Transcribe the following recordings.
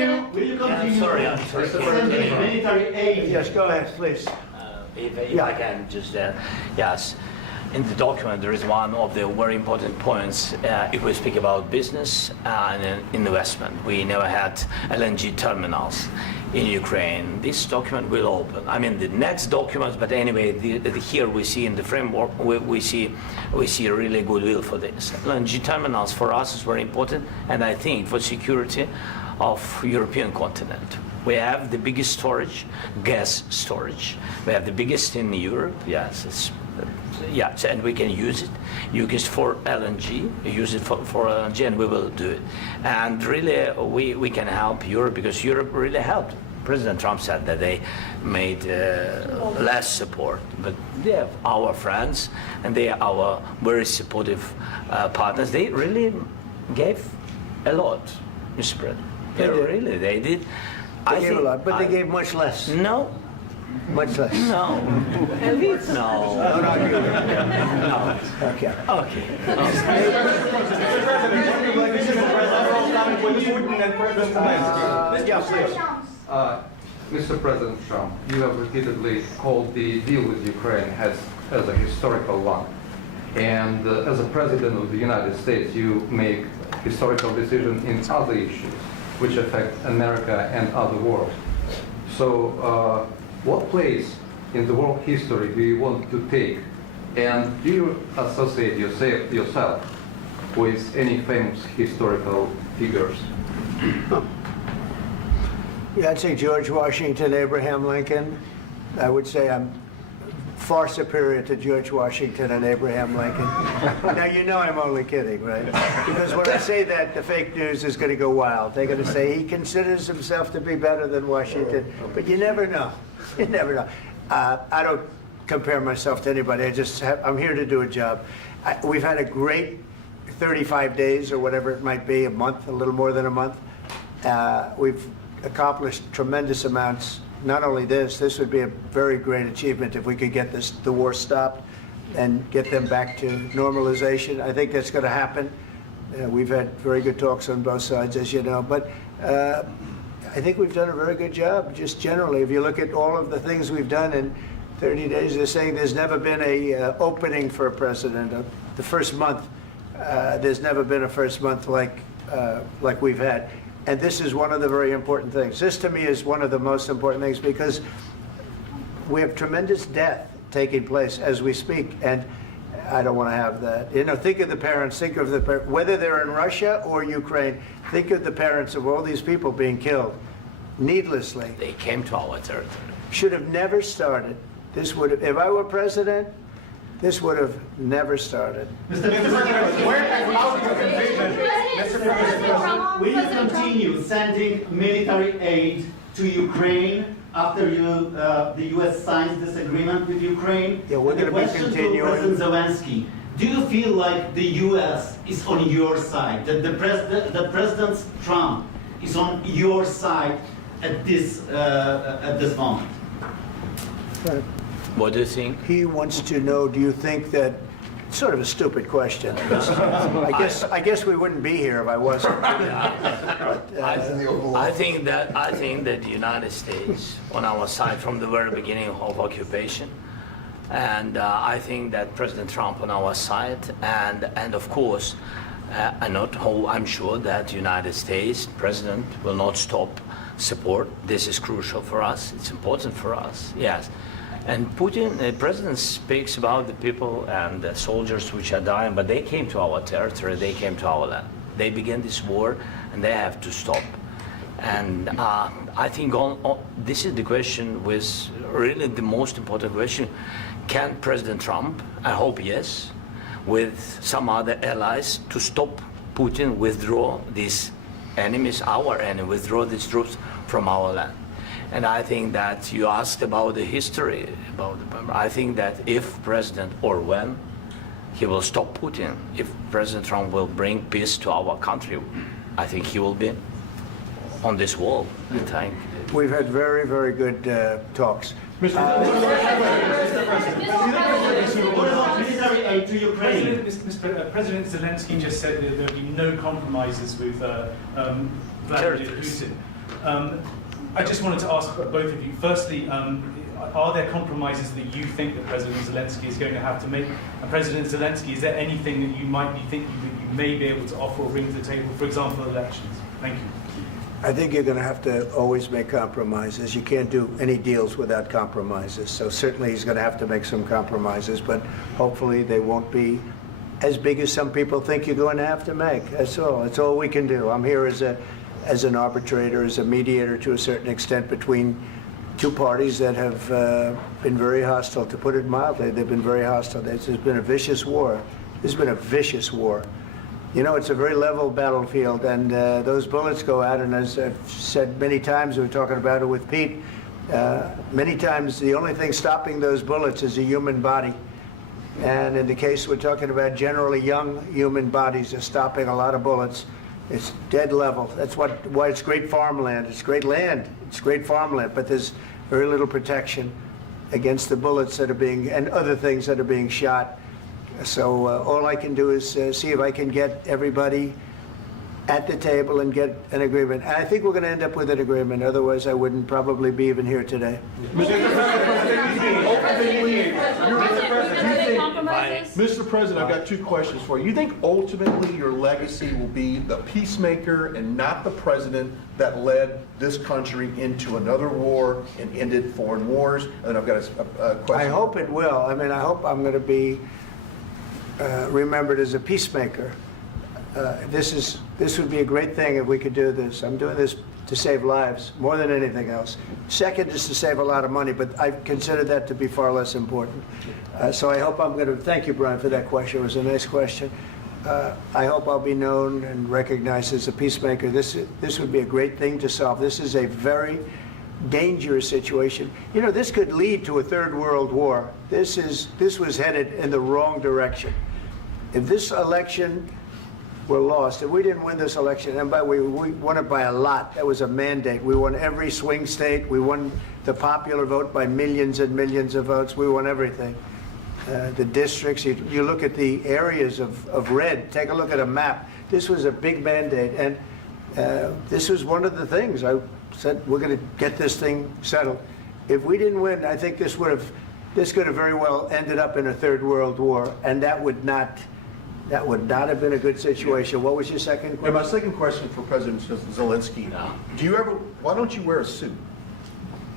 you continue sending military aid? Yes, go ahead, please. If I can just, yes. In the document, there is one of the very important points. If we speak about business and investment, we never had LNG terminals in Ukraine. This document will open. I mean, the next documents, but anyway, here we see in the framework, we see really goodwill for this. LNG terminals for us is very important, and I think for security of European continent. We have the biggest storage, gas storage. We have the biggest in Europe. Yes, yes, and we can use it. Use it for LNG. Use it for LNG, and we will do it. And really, we can help Europe because Europe really helped. President Trump said that they made less support, but they are our friends and they are our very supportive partners. They really gave a lot, Mr. President. They did. They gave a lot, but they gave much less. No. Much less. No. No. No. Okay. Okay. Mr. President Trump, you have repeatedly called the deal with Ukraine as a historical one. And as a President of the United States, you make historical decisions in other issues which affect America and other world. So what place in the world history do you want to take? And do you associate yourself with any famous historical figures? Yeah, I'd say George Washington, Abraham Lincoln. I would say I'm far superior to George Washington and Abraham Lincoln. Now, you know I'm only kidding, right? Because when I say that, the fake news is going to go wild. They're going to say he considers himself to be better than Washington. But you never know. You never know. I don't compare myself to anybody. I'm here to do a job. We've had a great 35 days or whatever it might be, a month, a little more than a month. We've accomplished tremendous amounts. Not only this would be a very great achievement if we could get the war stopped and get them back to normalization. I think that's going to happen. We've had very good talks on both sides, as you know. But I think we've done a very good job, just generally. If you look at all of the things we've done in 30 days, they're saying there's never been a opening for a president. The first month, there's never been a first month like we've had. And this is one of the very important things. This, to me, is one of the most important things because we have tremendous death taking place as we speak, and I don't want to have that. You know, think of the parents, whether they're in Russia or Ukraine, think of the parents of all these people being killed needlessly. They came to our territory. Should have never started. This would have, if I were president, this would have never started. Mr. President, will you continue sending military aid to Ukraine after the U.S. signs this agreement with Ukraine? Yeah, we're going to be continuing. President Zelenskyy, do you feel like the U.S. is on your side, that President Trump is on your side at this moment? Right. What do you think? He wants to know, do you think that, sort of a stupid question. I guess we wouldn't be here if I wasn't. I think that the United States on our side from the very beginning of occupation, and I think that President Trump on our side, and of course, I'm sure that the United States President will not stop support. This is crucial for us. It's important for us. Yes. And Putin, the president, speaks about the people and the soldiers which are dying, but they came to our territory, they came to our land. They began this war, and they have to stop. And I think this is the question, with really the most important question. Can President Trump, I hope yes, with some other allies, to stop Putin, withdraw these enemies, our enemy, withdraw these troops from our land? And I think that you asked about the history, I think that if President, or when, he will stop Putin, if President Trump will bring peace to our country, I think he will be on this wall. We've had very, very good talks. Mr. military aid to Ukraine? President Zelenskyy just said that there would be no compromises with Vladimir Putin. I just wanted to ask both of you. Firstly, are there compromises that you think that President Zelenskyy is going to have to make? And President Zelenskyy, is there anything that you might be thinking that you may be able to offer or bring to the table, for example, elections? Thank you. I think you're going to have to always make compromises. You can't do any deals without compromises. So certainly he's going to have to make some compromises, but hopefully they won't be as big as some people think you're going to have to make. That's all. That's all we can do. I'm here as an arbitrator, as a mediator to a certain extent between two parties that have been very hostile, to put it mildly. They've been very hostile. There's been a vicious war. There's been a vicious war. You know, it's a very level battlefield, and those bullets go out, and as I've said many times, we were talking about it with Pete, many times the only thing stopping those bullets is a human body. And in the case we're talking about, generally young human bodies are stopping a lot of bullets. It's dead level. That's why it's great farmland. It's great land. It's great farmland, but there's very little protection against the bullets that are being, and other things that are being shot. So all I can do is see if I can get everybody at the table and get an agreement. And I think we're going to end up with an agreement. Otherwise, I wouldn't probably be even here today. Mr. President, I've got two questions for you. You think ultimately your legacy will be the peacemaker and not the president that led this country into another war and ended foreign wars? And I've got a question. I hope it will. I mean, I hope I'm going to be remembered as a peacemaker. This would be a great thing if we could do this. I'm doing this to save lives more than anything else. Second is to save a lot of money, but I consider that to be far less important. So I hope I'm going to, thank you, Brian, for that question. It was a nice question. I hope I'll be known and recognized as a peacemaker. This would be a great thing to solve. This is a very dangerous situation. You know, this could lead to a third world war. This was headed in the wrong direction. If this election were lost, if we didn't win this election, and by the way, we won it by a lot. That was a mandate. We won every swing state. We won the popular vote by millions and millions of votes. We won everything. The districts, you look at the areas of red, take a look at a map. This was a big mandate, and this was one of the things. I said, we're going to get this thing settled. If we didn't win, I think this could have very well ended up in a third world war, and that would not have been a good situation. What was your second question? And my second question for President Zelenskyy, why don't you wear a suit?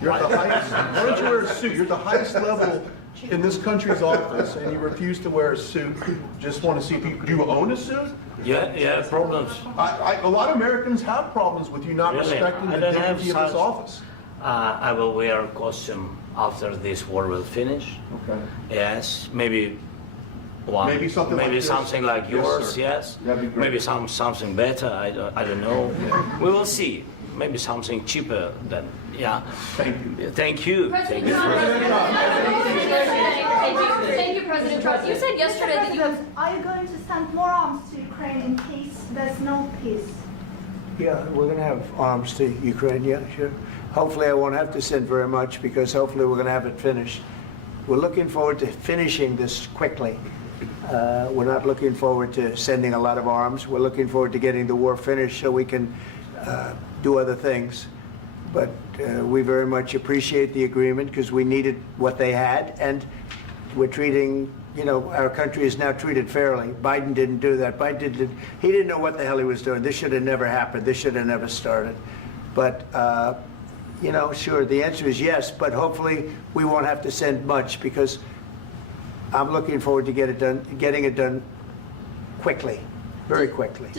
You're at the highest, why don't you wear a suit? You're at the highest level in this country's office, and you refuse to wear a suit. Just want to see if do you own a suit? Yeah, problems. A lot of Americans have problems with you not respecting the dignity of this office. I will wear a costume after this war will finish. Okay. Yes, maybe one. Maybe something like this. Something like yours. Sir. Yes. That'd be great. Maybe something better. I don't know. Yeah. We will see. Maybe something cheaper than. Yeah. Thank you. Thank you. President Trump. Thank you, President Trump. You said yesterday that you have. Are you going to send more arms to Ukraine in case there's no peace? Yeah, we're going to have arms to Ukraine, yeah, sure. Hopefully I won't have to send very much, because hopefully we're going to have it finished. We're looking forward to finishing this quickly. We're not looking forward to sending a lot of arms. We're looking forward to getting the war finished so we can do other things. But we very much appreciate the agreement, because we needed what they had, and we're treating, you know, our country is now treated fairly. Biden didn't do that. He didn't know what the hell he was doing. This should have never happened. This should have never started. But, you know, sure, the answer is yes, but hopefully we won't have to send much, because I'm looking forward to getting it done quickly, very quickly.